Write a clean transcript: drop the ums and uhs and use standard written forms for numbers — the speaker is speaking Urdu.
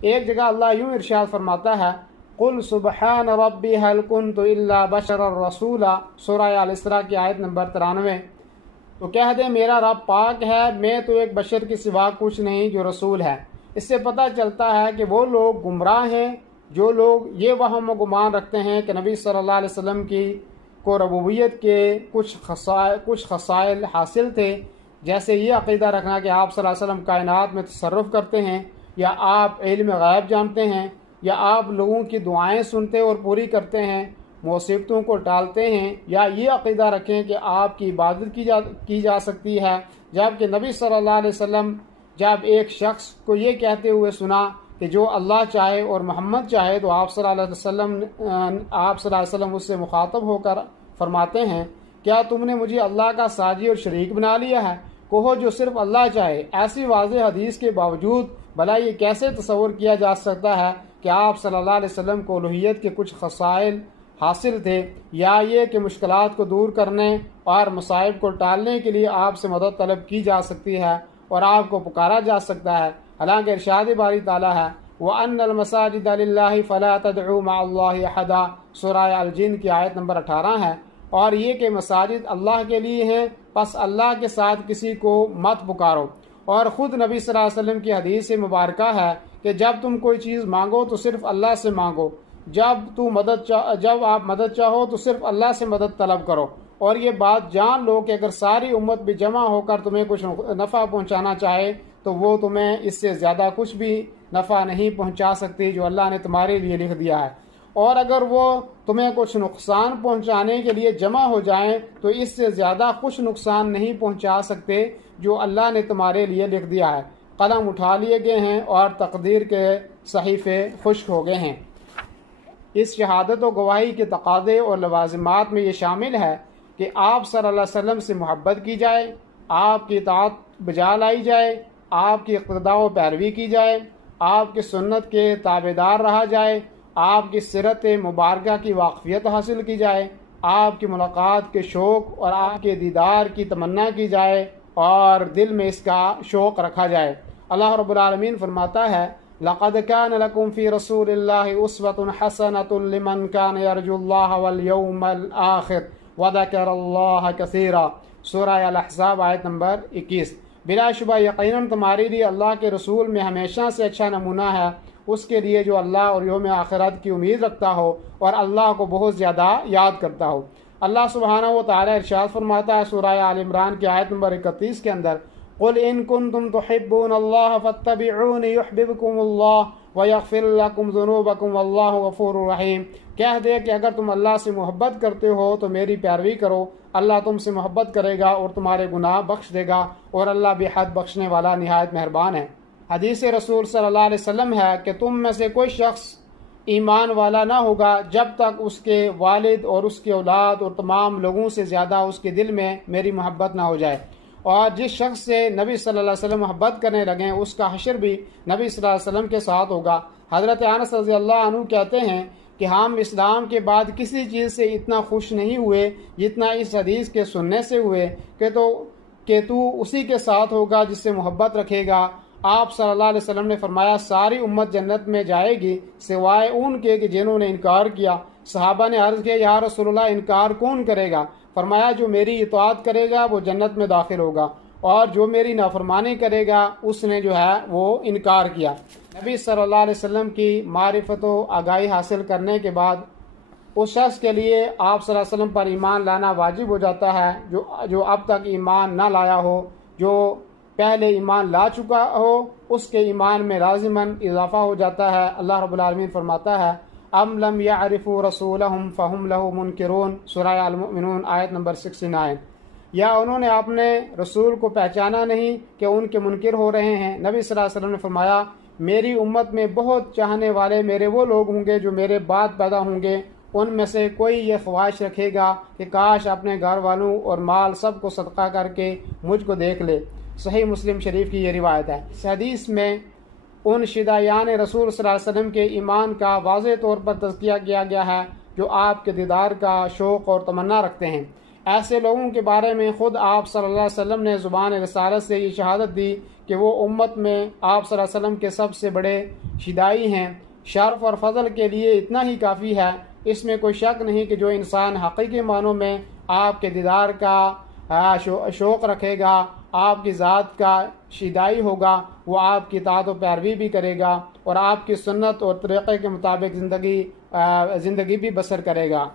ایک جگہ اللہ یوں ارشاد فرماتا ہے، قل سبحان ربی هل كنت الا بشرا رسولا، سورہ الاسراء کی آیت نمبر 93۔ تو کہہ دے میرا رب پاک ہے، میں تو ایک بشر کے سوا کچھ نہیں جو رسول ہے۔ اس سے پتہ چلتا ہے کہ وہ لوگ گمراہ ہیں جو لوگ یہ وہم و گمان رکھتے ہیں کہ نبی صلی اللہ علیہ وسلم کی کو ربوبیت کے کچھ خصائل حاصل تھے، جیسے یہ عقیدہ رکھنا کہ آپ صلی اللہ علیہ وسلم کائنات میں تصرف کرتے ہیں، یا آپ علم غیب جانتے ہیں، یا آپ لوگوں کی دعائیں سنتے اور پوری کرتے ہیں، مصیبتوں کو ٹالتے ہیں، یا یہ عقیدہ رکھیں کہ آپ کی عبادت کی جا سکتی ہے، جبکہ نبی صلی اللہ علیہ وسلم جب ایک شخص کو یہ کہتے ہوئے سنا کہ جو اللہ چاہے اور محمد چاہے، تو آپ صلی اللہ علیہ وسلم اس سے مخاطب ہو کر فرماتے ہیں، کیا تم نے مجھے اللہ کا ساجی اور شریک بنا لیا ہے؟ کہو جو صرف اللہ چاہے۔ ایسی واضح حدیث کے باوجود بھلا یہ کیسے تصور کیا جا سکتا ہے کہ آپ صلی اللہ علیہ وسلم کو الوہیت کے کچھ خصائل حاصل تھے، یا یہ کہ مشکلات کو دور کرنے اور مصائب کو ٹالنے کے لیے آپ سے مدد طلب کی جا سکتی ہے اور آپ کو پکارا جا سکتا ہے؟ حالانکہ ارشاد باری تعالیٰ ہے، وَأَنَّ الْمَسَاجِدَ لِلَّهِ فَلَا تَدْعُوا مَعَ اللَّهِ أَحَدًا، سورہ الجن کی آیت نمبر 18 ہے، اور یہ کہ مساجد اللہ کے لیے ہیں، پس اللہ کے ساتھ کسی کو مت پکارو۔ اور خود نبی صلی اللہ علیہ وسلم کی حدیث مبارکہ ہے کہ جب تم کوئی چیز مانگو تو صرف اللہ سے مانگو، جب آپ مدد چاہو تو صرف اللہ سے مدد طلب کرو، اور یہ بات جان لو کہ اگر ساری امت بھی جمع ہو کر تمہیں کچھ نفع پہنچانا چاہے تو وہ تمہیں اس سے زیادہ کچھ بھی نفع نہیں پہنچا سکتی جو اللہ نے تمہارے لیے لکھ دیا ہے، اور اگر وہ تمہیں کچھ نقصان پہنچانے کے لیے جمع ہو جائیں تو اس سے زیادہ کچھ نقصان نہیں پہنچا سکتے جو اللہ نے تمہارے لیے لکھ دیا ہے۔ قلم اٹھا لیے گئے ہیں اور تقدیر کے صحیفے خشک ہو گئے ہیں۔ اس شہادت و گواہی کے تقاضے اور لوازمات میں یہ شامل ہے کہ آپ صلی اللہ علیہ وسلم سے محبت کی جائے، آپ کی اطاعت بجا لائی جائے، آپ کی اقتداء و پیروی کی جائے، آپ کی سنت کے تابعدار رہا جائے، آپ کی سیرت مبارکہ کی واقفیت حاصل کی جائے، آپ کی ملاقات کے شوق اور آپ کے دیدار کی تمنا کی جائے اور دل میں اس کا شوق رکھا جائے۔ اللہ رب العالمین فرماتا ہے، لَقَدْ كَانَ لَكُمْ فِي رَسُولِ اللَّهِ أُسْوَةٌ حَسَنَةٌ لِمَنْ كَانَ يَرْجُو اللَّهَ وَالْيَوْمَ الْآخِرَ وَذَكَرَ اللَّهَ كَثِيرًا، سورہ الاحزاب آیت نمبر 21۔ بلا شبہ یقیناً تمہارے لیے اللہ کے رسول میں ہمیشہ سے اچھا نمونہ ہے اس کے لیے جو اللہ اور یوم آخرت کی امید رکھتا ہو اور اللہ کو بہت زیادہ یاد کرتا ہو۔ اللہ سبحانہ و تعالی ارشاد فرماتا ہے سورہ آل عمران کی آیت نمبر 31 کے اندر، قل ان کنتم تحبون اللہ فاتبعونی یحببکم اللہ ویغفر لکم ذنوبکم واللہ غفور رحیم۔ کہہ دے کہ اگر تم اللہ سے محبت کرتے ہو تو میری پیروی کرو، اللہ تم سے محبت کرے گا اور تمہارے گناہ بخش دے گا، اور اللہ بے حد بخشنے والا نہایت مہربان ہے۔ حدیث رسول صلی اللہ علیہ وسلم ہے کہ تم میں سے کوئی شخص ایمان والا نہ ہوگا جب تک اس کے والد اور اس کی اولاد اور تمام لوگوں سے زیادہ اس کے دل میں میری محبت نہ ہو جائے۔ اور جس شخص سے نبی صلی اللہ علیہ وسلم محبت کرنے لگیں اس کا حشر بھی نبی صلی اللہ علیہ وسلم کے ساتھ ہوگا۔ حضرت انس رضی اللہ عنہ کہتے ہیں کہ ہم اسلام کے بعد کسی چیز سے اتنا خوش نہیں ہوئے جتنا اس حدیث کے سننے سے ہوئے کہ تو اسی کے ساتھ ہوگا جس سے محبت رکھے گا۔ آپ صلی اللہ علیہ وسلم نے فرمایا ساری امت جنت میں جائے گی سوائے ان کے کہ جنہوں نے انکار کیا۔ صحابہ نے عرض کیا یا رسول اللہ انکار کون کرے گا؟ فرمایا جو میری اطاعت کرے گا وہ جنت میں داخل ہوگا، اور جو میری نافرمانی کرے گا اس نے جو ہے وہ انکار کیا۔ نبی صلی اللہ علیہ وسلم کی معرفت و آگاہی حاصل کرنے کے بعد اس شخص کے لیے آپ صلی اللہ علیہ وسلم پر ایمان لانا واجب ہو جاتا ہے جو اب تک ایمان نہ لایا ہو۔ جو پہلے ایمان لا چکا ہو اس کے ایمان میں لازماً اضافہ ہو جاتا ہے۔ اللہ رب العالمین فرماتا ہے ام لم یعرفوا رسولہم فہم لہ منکرون، سورہ المؤمنون آیت نمبر 69۔ یا انہوں نے اپنے رسول کو پہچانا نہیں کہ ان کے منکر ہو رہے ہیں۔ نبی صلی اللہ علیہ وسلم نے فرمایا میری امت میں بہت چاہنے والے میرے وہ لوگ ہوں گے جو میرے بعد پیدا ہوں گے، ان میں سے کوئی یہ خواہش رکھے گا کہ کاش اپنے گھر والوں اور مال سب کو صدقہ کر کے مجھ کو دیکھ لے۔ صحیح مسلم شریف کی یہ روایت ہے۔ اس حدیث میں ان شدایان رسول صلی اللہ علیہ وسلم کے ایمان کا واضح طور پر تذکیہ کیا گیا ہے جو آپ کے دیدار کا شوق اور تمنا رکھتے ہیں۔ ایسے لوگوں کے بارے میں خود آپ صلی اللہ علیہ وسلم نے زبان رسالت سے یہ شہادت دی کہ وہ امت میں آپ صلی اللہ علیہ وسلم کے سب سے بڑے شدائی ہیں۔ شرف اور فضل کے لیے اتنا ہی کافی ہے، اس میں کوئی شک نہیں کہ جو انسان حقیقی معنوں میں آپ کے دیدار کا شوق رکھے گا، آپ کی ذات کا شیدائی ہوگا، وہ آپ کی اطاعت و پیروی بھی کرے گا اور آپ کی سنت اور طریقے کے مطابق زندگی بھی بسر کرے گا۔